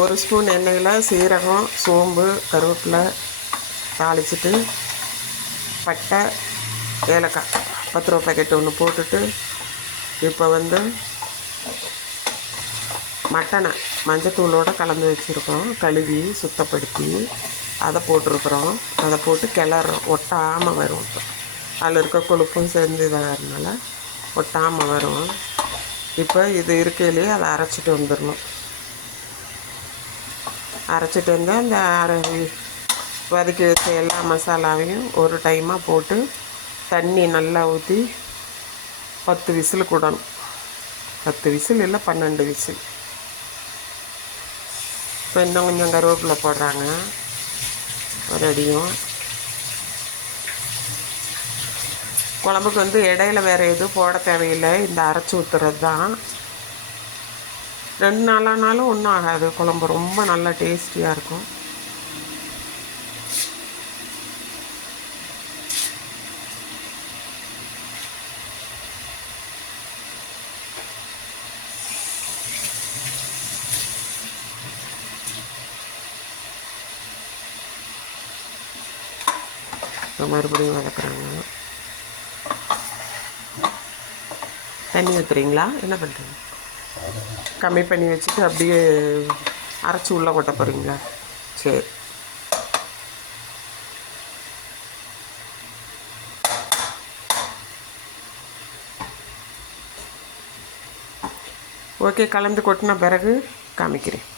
ஒரு ஸ்பூன் எண்ணெயில் சீரகம், சோம்பு, கருவேப்பிலை தாளிச்சிட்டு பட்டை, ஏலக்காய் 10 ரூபா பாக்கெட் ஒன்று போட்டுட்டு இப்போ மட்டனை மஞ்சத்தூளோடு கலந்து வச்சுருக்கோம், கழுவி சுத்தப்படுத்தி அதை போட்டிருக்குறோம். அதை போட்டு கிளறோம், ஒட்டாமல் வரும். அதில் இருக்க கொழுப்பும் சேர்ந்து இதாகிறதுனால ஒட்டாமல் வரும். இப்போ இது இருக்கையிலேயே அதை அரைச்சிட்டு வந்துடணும். அரைச்சிட்டு வந்தால் அந்த வதக்கி வச்ச எல்லா மசாலாவையும் ஒரு டைமாக போட்டு தண்ணி நல்லா ஊற்றி 10 விசில் கூடணும். 10 விசில் இல்லை 12 விசில். இப்போ இன்னும் கொஞ்சம் கருவேப்பிலை போடுறாங்க ஒரு அடியும். குழம்புக்கு இடையில வேறு எதுவும் போட தேவையில்லை, இந்த அரைச்சி ஊற்றுறது தான். 2 நாளானாலும் ஒன்றும் ஆகாது, குழம்பு ரொம்ப நல்லா டேஸ்டியாக இருக்கும். மறுபடியும் வதக்குறாங்க. தண்ணி ஊற்றுறீங்களா, என்ன பண்ணுறீங்க? கம்மி பண்ணி வச்சுட்டு அப்படியே அரைச்சி உள்ளே கொட்ட போகிறீங்களா? சரி. ஓகே, கலந்து கொட்டின பிறகு காமிக்கிறேன்.